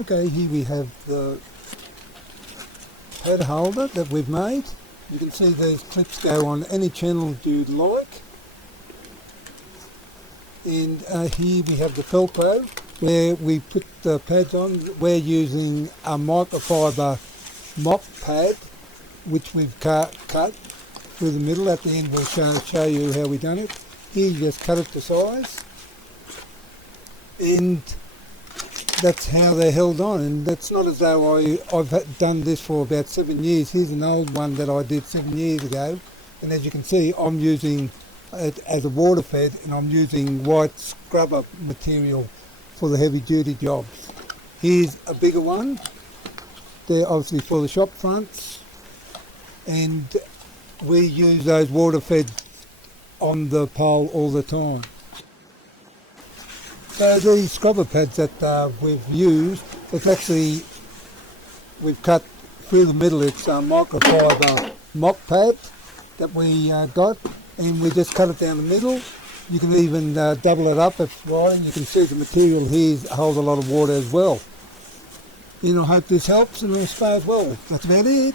Okay, here we have the pad holder that we've made. You can see these clips go on any channel you'd like. And here we have the Velcro where we put the pads on. We're using a microfiber mop pad which we've cut through the middle. At the end we'll show you how we've done it. Here you just cut it to size, and that's how they're held on. And that's not as though I've done this for about 7 years. Here's an old one that I did 7 years ago, and as you can see I'm using it as a water fed, and I'm using white scrubber material for the heavy duty jobs. Here's a bigger one. They're obviously for the shop fronts, and we use those water fed on the pole all the time. So these scrubber pads that we've used, it's actually, we've cut through the middle. It's a microfiber mop pad that we got, and we just cut it down the middle. You can even double it up if you want. You can see the material here holds a lot of water as well. And I hope this helps, and I suppose, well, that's about it.